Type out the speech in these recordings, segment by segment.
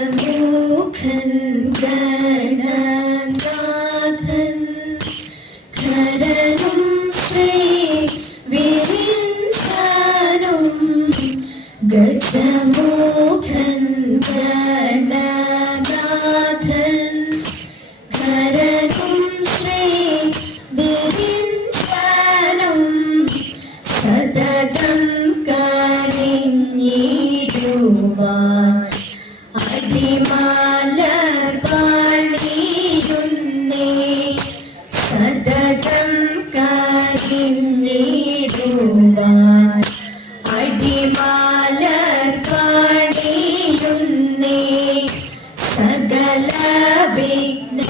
ഗജമുഖൻ ഗണനാഥൻ ഖരനും ശ്രീ വിരിഞ്ചാനും ഗജമുഖൻ ഗണനാഥൻ ഖരനും ശ്രീ വിരിഞ്ചാനും സതതം കരിഞ്ഞിടുവാൻ അടിമാലർ പാടിയുന്നേ സതതം കരിഞ്ഞിടുവാൻ അടിമാലർ പാടിയുന്നേ സകല വിഘ്നമതെല്ലാം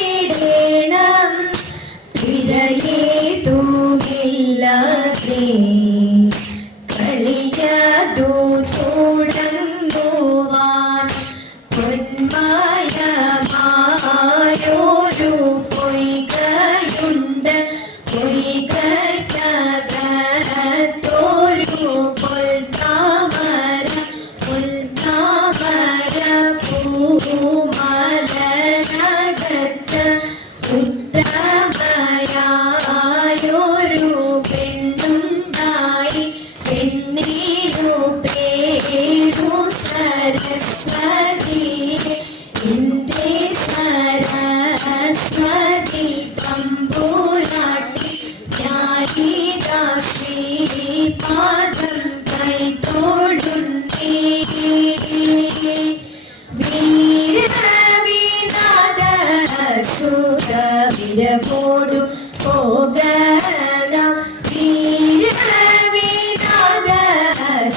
വിരവോടകറ്റിടേണം പിഴയേതുമില്ലാതെ കളിയതു തുടങ്ങുവാൻ പൊന്മയമായൊരു പൊയ്കയുണ്ട് പൊയ്കയ്ക്കകത്തൊരു പുൽത്താമര പൂമലരകത്ത് ഉത്തമയായൊരു പെണ്ണുണ്ടായി പെണ്ണീരു പേരു സരസ്വതി എന്റെ സരസ്വതി തമ്പുരാട്ടി ഞാനിതാ ശ്രീപാദം കൈതൊഴുന്നേ വീരവിനാദ സുരവിരവോടു പോകണം വീരവിനാദ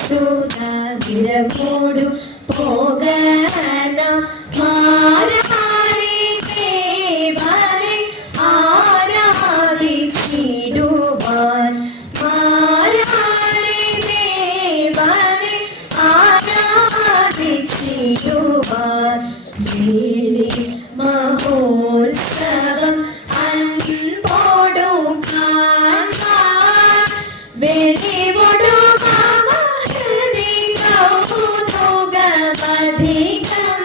സുരവിരവോടു പോകണം മാരാരി ദേവരെ ആരാധിച്ചിടുവാൻ മാരാരി ദേവരെ ആരാധിച്ചിടുവാൻ വെള്ളി മഹോത്സവം അൻപോടു കാണാൻ വെളിവൊടു ഹൃദി കൗതുകമധികം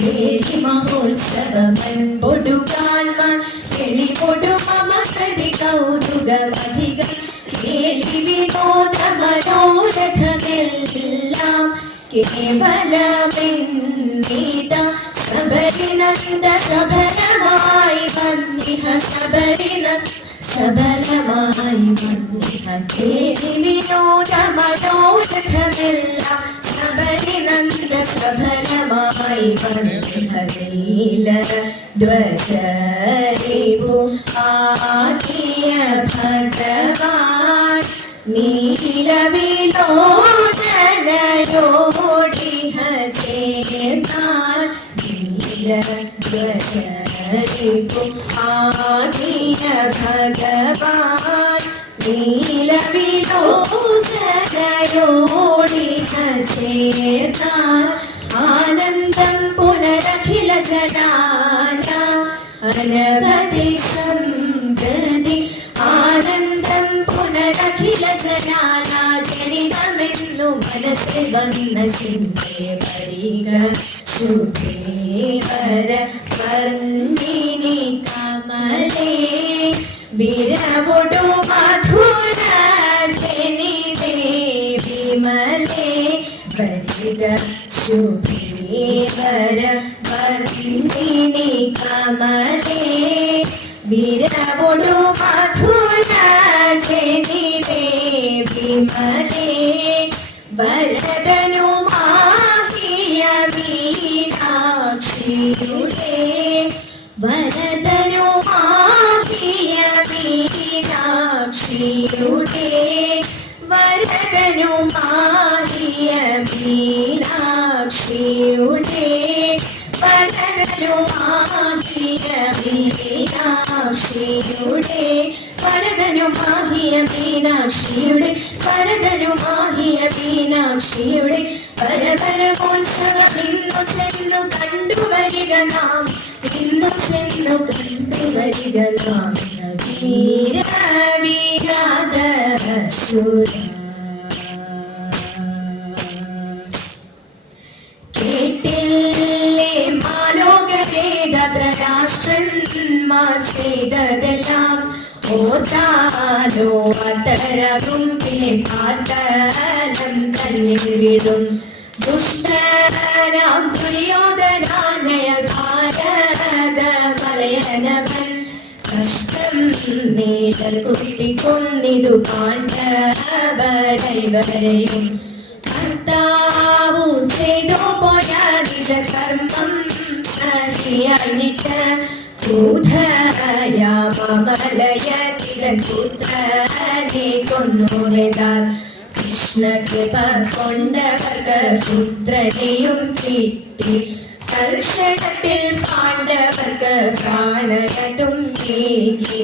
വെള്ളി മഹോത്സവം അൻപോടു കാണാൻ വെളിവൊടു മമ ഹൃദി കൗതുകമധികം കേളി വിനോദ മനോരഥമെല്ലാം കേവലമെന്നീത സബരിനന്ദ സഫലമായി വന്നിഹ സബലമായി വന്നിഹ കേളി വിനോദ മനോരഥമെല്ലാം സബരിനന്ദ സഫലമായി വന്നിഹ നീലര ധ്വജരിപു ആകിയ ഭഗവാൻ നീലവിലോചനയോടിഹ ചേർന്നാൻ നീലധ്വജരിപു ആകിയ ഭഗവാൻ നീലവിലോചനയോടിഹ ചേർന്നാൻ ആനന്ദം പുനരഖില ജനാന അനവധി സംഗതി ആനന്ദം പുനരഖില ജനാന ജനിതമെന്നു മനസ്സിൽ വന്ന ചിന്തേ വരിക ശുദ്ധേവര വർണ്ണിനി കമലേ വിരവൊടു മധുര ജനിതേ വിമലേ വരിക ശുഭേവര വർണ്ണിനി കമലേ വിരവൊടു മധുര ജനിതേ വിമലേ വരദനു മാഹിയ മീനാക്ഷിയുടെ വരദനു മാഹിയ മീനാക്ഷിയുടെ വരദനു മാഹിയ മീനാക്ഷിയുടെ വരദനു മാഹിയ മീനാക്ഷിയുടെ വരദനു മാഹിയ മീനാക്ഷിയുടെ വരദനു മാഹിയ മീനാക്ഷിയുടെ പരപരമോത്സവം ഇന്നു ചെന്നു കണ്ടുവരിക നാം ഇന്നു ചെന്നു കണ്ടുവരിക നാം വീര വീരാദ സുര കേട്ടില്ലേ മാലോകവേദത്ര രാഷ്ട്രന്മാർ ചെയ്തതെല്ലാം ഓർത്താലോ അത്തരവും പിന്നെ പാതലം തന്നിൽ വിടും ദുഷ്ടനാം ദുര്യോധനാനയൽ ഭാരത മലയനവൻ കഷ്ടം നേടൽ കുത്തിക്കൊന്നിതു പാണ്ഡവരൈവരെയും ഭർത്താവു ചെയ്തു പോയ നിജകർമ്മം അറിയാനിട്ട് ക്രൂധയാമലയതിലൻ പുത്രനെ കൊന്നുവെതാൽ കൃഷ്ണകൃപ കൊണ്ടവർക്ക് പുത്രനെയും കിട്ടി തൽക്ഷണത്തിൽ പാണ്ഡവർക്ക് പ്രാണനതും നീക്കി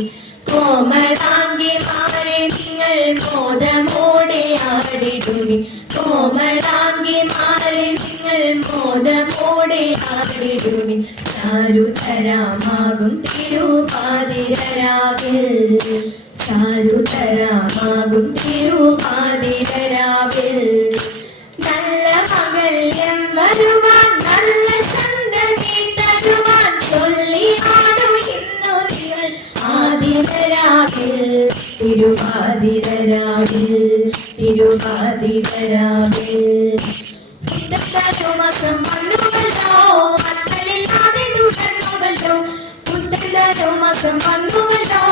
കോമളാംഗിമാരെ നിങ്ങൾ മോദമോടെ ആടിടുവി കോമളാംഗിമാരെ നിങ്ങൾ മോദമോടെ ആടിടുവി ചാരുതരമാകും തിരുവാതിരരാവിൽ ചാരുതരമാകും തിരുവാതിരരാവിൽ നല്ല മംഗല്യം വരുവാൻ നല്ല സന്തതി തരുവാൻ ചൊല്ലി ആടു ഇന്നു നിങ്ങൾ ആതിരരാവിൽ തിരുവാതിരരാവിൽ തിരുവാതിരരാവിൽ മാസം വന്നുവല്ലോ അത്തലില്ലാതെ തുടർന്നുവല്ലോ മാസം വന്നുവല്ലോ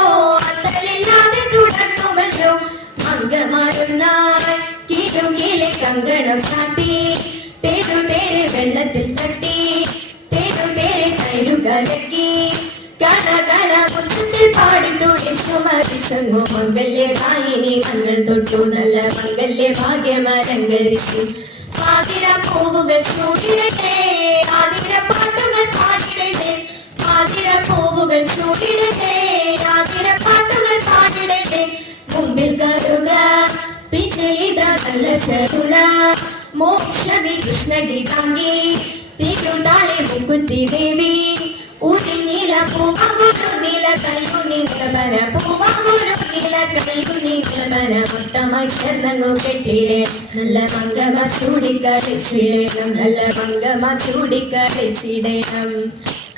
അത്തലില്ലാതെ തുടർന്നുവല്ലോ മംഗമാരുന്നാൾ കിരുകിലെ കങ്കണം കാട്ടി തേരു വെള്ളത്തിൽ തട്ടി തേരു തൈരു കലക്കി കല കല മുച്ചത്തിൽ പാടി തുടിച്ചു മരിച്ചങ്ങു മംഗല്യദായിനി മങ്ങൾ തൊട്ടു നല്ല മംഗല്യ ഭാഗ്യമലങ്കരിച്ചു ആതിര പൂവുകൾ ചൂടിടട്ടെ ആതിര പാട്ടുകൾ പാടിടട്ടെ ആതിര പൂവുകൾ ചൂടിടട്ടെ ആതിര പാട്ടുകൾ പാടിടട്ടെ മുമ്പിൽ കരുക പിന്നെ ഇതാ നല്ല ചരുള മോക്ഷമി കൃഷ്ണഗീതാംഗി തിരുതാളെ മുക്കുറ്റി ദേവി ഉടിനീല പൂവാങ്ങുരു നീല കൈകുനി നിലവന പൂവാങ്ങുരു നീല കൈകുനി നിലവന മൊത്തമായി ചേർന്നങ്ങു കെട്ടിടേ നല്ല മംഗമ ചൂടിക്കളിച്ചിടേണം നല്ല മംഗമ ചൂടിക്കളിച്ചിടേണം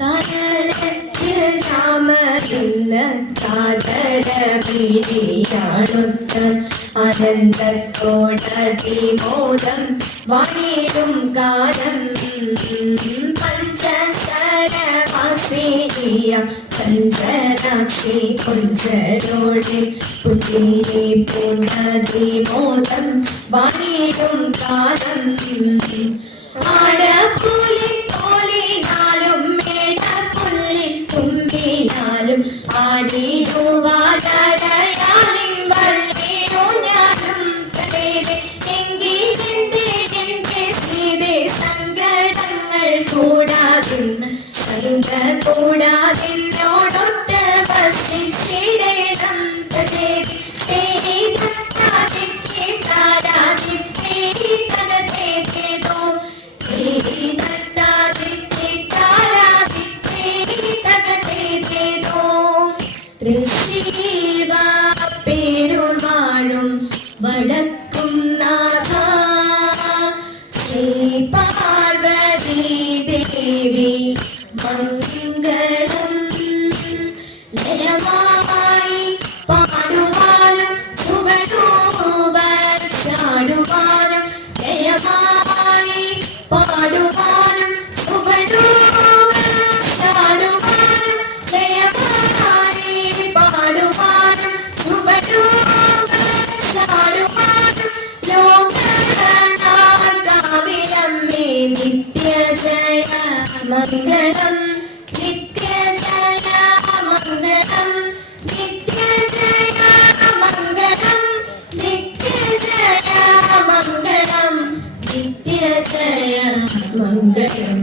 കാരണത്തിൽ രാമരുന്ന് കാതര പീഡിയാണുത്ത അനന്തത്തോടതിമോദം വാണിടും കാലം പഞ്ചസരവാസിനിയം സഞ്ചരാക്ഷി കുഞ്ചരോടെ പുതിരി പൂർണ്ണതിമോദം വാണിടും കാലം ആടപ്പുലി പോലിനാലും മേടപ്പുല്ലി തുമ്പിനാലും ആടിടുവാനാലും വള്ളിയോ ഞാനും കടേരെ എങ്കിലെന്റെ സീതെ സങ്കടങ്ങൾ കൂടാതിന്ന് ശങ്ക കൂടാതിന്നോടൊത്ത് വസിച്ചിടേണം കടേരെ തേരി തട്ടാതിത്തേ താരാതിത്തേ തകതേതോ തേരി തട്ടാതിത്തേ താരാതിത്തേ തകതേതോ ഋഷീവ പേരൂർ വാഴും വടക്കും നാഥ ശ്രീ പാർവതി ദേവി മംഗളം ലയമായി പാടുവാനും ചുവടുവർ ചാടുവാനും ലയമായി പാടുവാനും ചുവടുവർ ചാടുവാനും ലയമായി പാടുവാനും ചുവടുവർ ചാടുവാനും ലോകനാഥാവിലമ്മേ നിത്യജയ മംഗളം നിത്യജയ മംഗളം നിത്യജയ മംഗളം നിത്യജയ മംഗളം നിത്യജയ മംഗളം